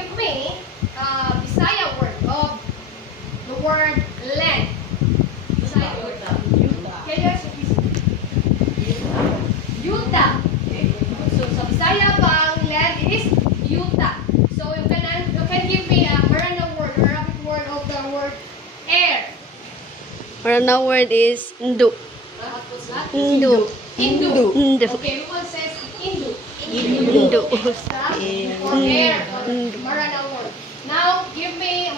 give me Bisaya word of the word land. Bisaya word. Can you ask me? Yuta. So sa Bisaya pang land is yuta. So you can give me a Marana word or Arabic word of the word air. Marana word is ndu. What's that? Ndu. Indu. Ndu. Okay, who says Indu? Ndu. For air. Marana word. Now give me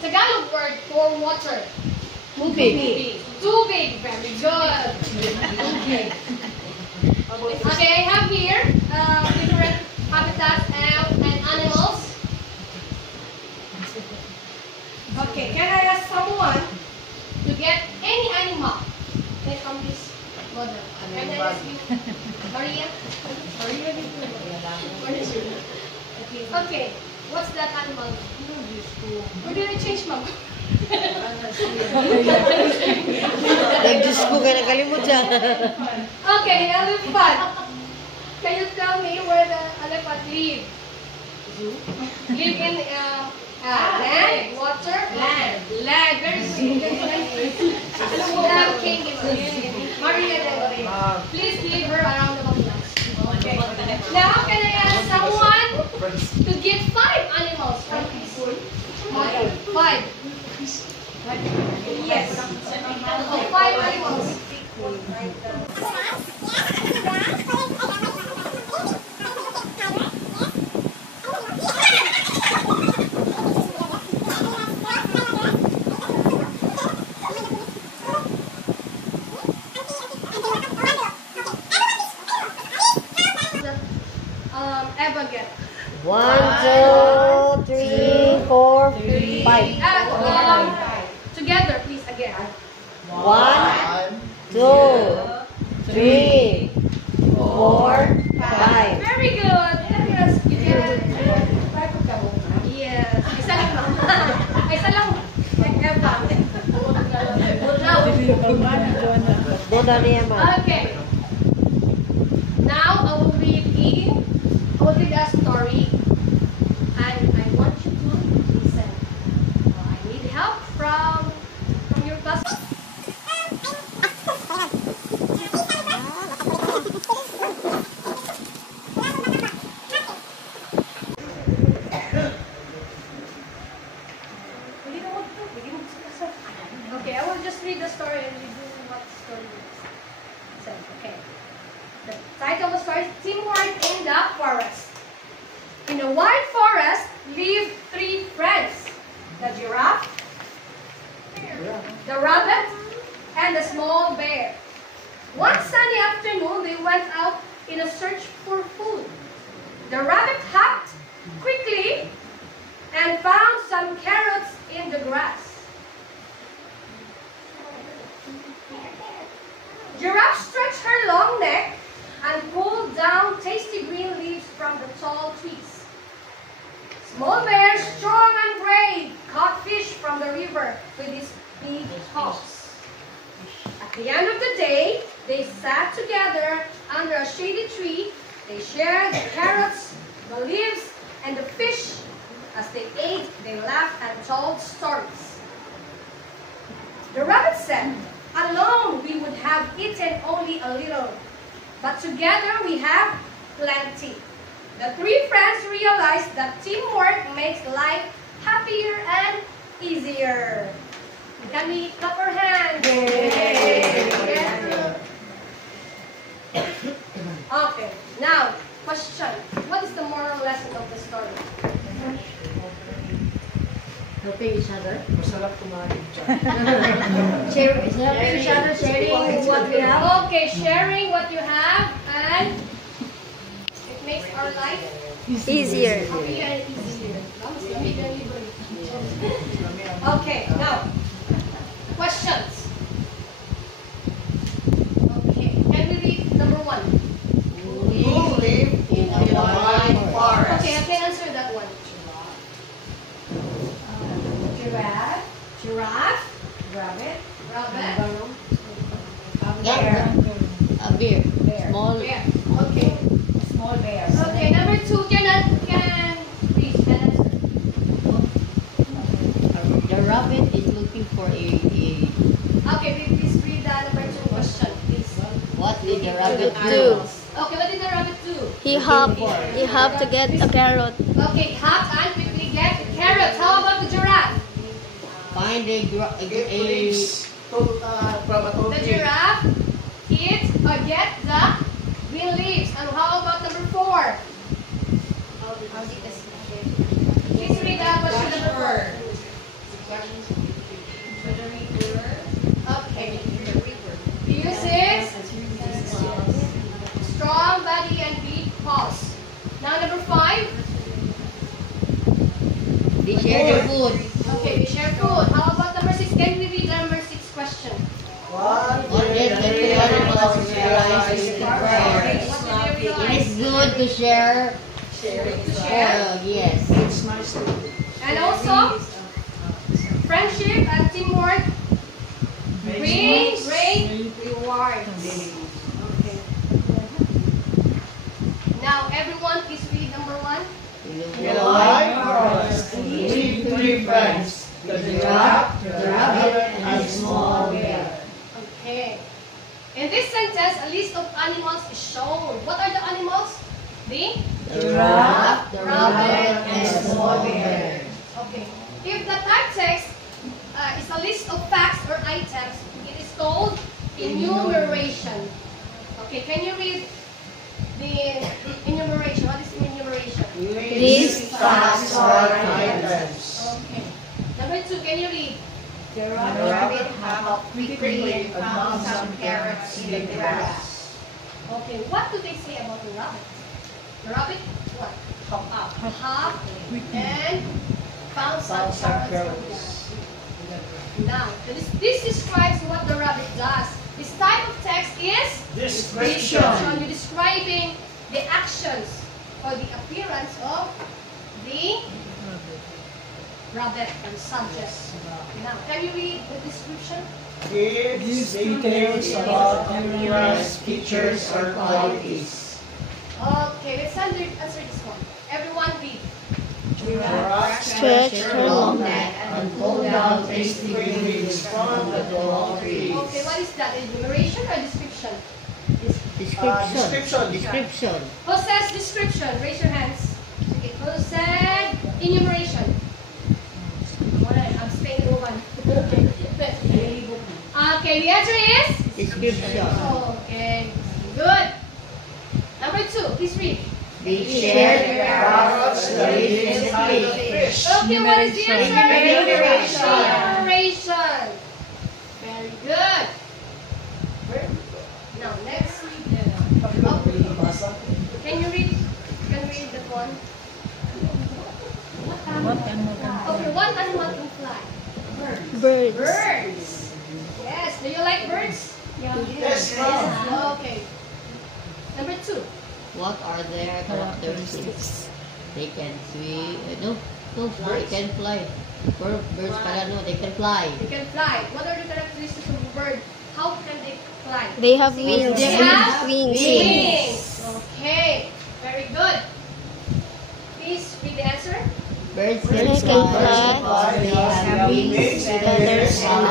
Tagalog word for water. Tubig. Tubig. Very good. Okay. Okay, I have here different habitats and animals. Okay, can I ask someone to get any animal from this model? Can I ask you, Maria? Maria, what is your name? Okay, what's that animal? Or did I change ma'am? Nag-Diyos ko ka nakalimut siya. Okay, elephant. Can you tell me where the elephant live? Live in land, water, land. Land, very good. King Maria, please leave her around the box. Okay. Now, can I ask someone to give 5 animals from this model? 5. Yes. Oh, 5 animals. Ever get 1, 2, 3, 4, 5. together, please, again. 1, 2, 3, 4, 5. Very good. Yes, you can. Yes. Isa lang. Isa lang. Eva. Boda niya man. Okay. Now I will read a story, and I want you to listen. I need help from your class. Okay, I will just read the story and you do what the story says. Okay. The title of the story is Teamwork in the Forest. In a wide forest lived 3 friends. The giraffe, the rabbit, and the small bear. One sunny afternoon, they went out in a search for food. The rabbit hopped quickly and found some carrots in the grass. Giraffe stretched her long neck and pulled down tasty green leaves from the tall trees. Small bear, strong and brave, caught fish from the river with his big paws. At the end of the day, they sat together under a shady tree. They shared the carrots, the leaves, and the fish. As they ate, they laughed and told stories. The rabbit said, "Alone we would have eaten only a little, but together we have plenty." The 3 friends realized that teamwork makes life happier and easier. Can we clap our hands? Yes. Okay, now, question. What is the moral lesson of the story? Helping each other. Masarap kumain siya. Helping each other, sharing what we have. Okay, sharing what you have, and it makes our life Easier. happier and easier. Okay, now, questions. Okay, can we read number 1? Who live in a wide forest? Okay, I can answer that one. Giraffe. Giraffe. Rabbit. Rabbit. Yeah. A bear. Bear. Small. Bear. Okay. Small bear. Okay, number 2, can please looking for a Okay, please read the number 2 question, please. what did the rabbit Do. do? Okay, what did the rabbit do? He have to get a carrot. Okay, hop and quickly get the carrot. How about the giraffe? Find Get leaves from a tall The tree. giraffe eat or get the green leaves. And how about number 4? Please read the question number 4. Okay. Uses strong body and big paws. Now number 5. They share their food. Okay, we share food. How about number 6? Can we read the number 6 question? What did the three animals realize in the What prayer? did they It realize? is good to share. To share. Yes. It's nice to And also, friendship and teamwork bring great rewards. Okay. Now, everyone, please read number 1. In a live forest, live three friends, the giraffe, the rabbit, and the small bear. Okay. In this sentence, a list of animals is shown. What are the animals? The Giraffe, the rabbit, and the small bear. Okay. If the type text is a list of facts or items, it is called enumeration. Okay, can you read the enumeration? What is enumeration? List facts or items. Okay. Number 2, can you read? The rabbit hopped quickly and found some carrots in the grass. Okay, what do they say about the rabbit? The rabbit, what? Hop and found some carrots. in the grass. Now, this describes what the rabbit does. This type of text is Description. You're describing the actions or the appearance of the rabbit and subject. Now, can you read the description? Gives details about appearance, features, or qualities. Okay, let's answer this one. Everyone read. Giraffe Stretch her long neck and pull down tasty green leaves from the tall trees. Okay, what is that? Enumeration or description? Description. Description. Description. Who says description? Raise your hands. Okay, who said enumeration? Alright, I'm staying in one. Okay, the answer is? Description. Okay, good. Number 2, please read. They share their Carrots, the leaves, and the fish. Okay, what is the answer? Enumeration. Enumeration. Very good. Now, next. Can you read? Can you read that one? Okay, what animal can fly? Birds. Birds. Yes. Do you like birds? Yes, ma'am. Okay. Number 2. What are their characteristics? They can swim. No, they can fly. Birds pala no, they can fly. They can fly. What are the characteristics of a bird? How can they fly? They have wings. They have Wings. wings. Okay. Very good. Please read the answer. Birds Birds can can fly. fly. They have wings, feathers, and a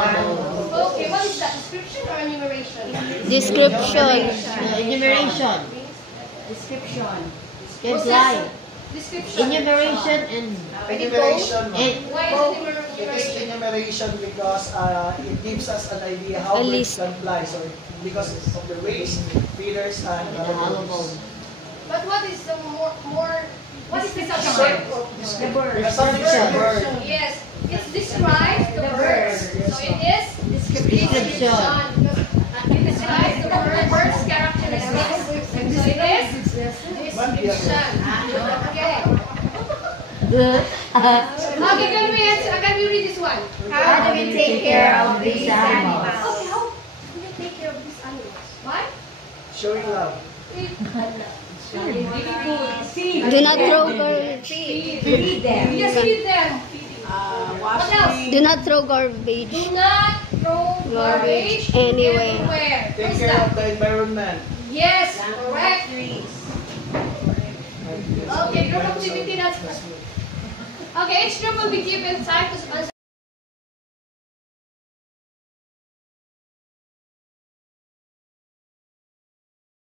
bow. Okay, what is that? Description or enumeration? Description. Enumeration. Description. Can fly. Description. Enumeration and Enumeration. Why is it It is enumeration? enumeration because it gives us an idea how A birds list. can fly. So because of the wings, feathers, and the hollow bone. But what is the more what is the Description subject? of the bird. The subject of the bird. Yes, it describes the birds. So it is Description. It describes the bird's characteristics. So it is description. Okay. Okay, can we read this one? How do we take care of these animals? Okay, how do we take care of these animals? Why? Showing love. Do not throw garbage. Feed them. Yes, feed them. What else? Do not throw garbage. Do not throw garbage Anywhere. Where Take is care that? of the environment. Yes, correct. Okay, group activity. That's okay. Each group will be given time to answer.